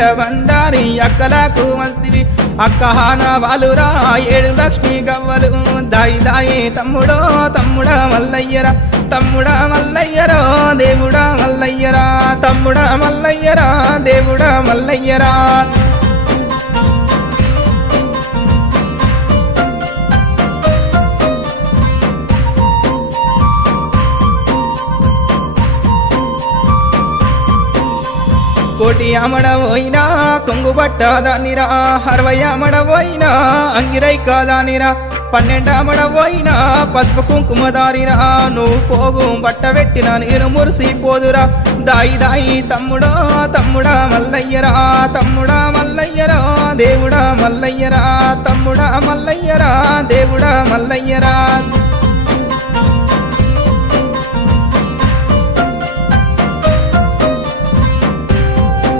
ఏల బండారి అక్కలకు మస్తివి అక్కహాన వాలురా 7 లక్ష్మి గవ్వలు దాయి దాయి తమ్ముడో తమ్ముడా మల్లయ్యరా తమ్ముడా మల్లయ్యరా దేవుడా మల్లయ్యరా తమ్ముడా మల్లయ్యరా దేవుడా మల్లయ్యరా కోటి అమడవోయినా కొంగు పట్టదానిరా 60 అమడవోయినా అంగిరై కాదానిరా 12 అమడవోయినా పసుపు కుంకుమదారిరా నువ్వు పోగు బట్టబెట్టిన నేను మురిసిపోదురా దాయి దాయి తమ్ముడో తమ్ముడా మల్లయ్యరా తమ్ముడా మల్లయ్యరా దేవుడా మల్లయ్యరా తమ్ముడా మల్లయ్యరా దేవుడా మల్లయ్యరా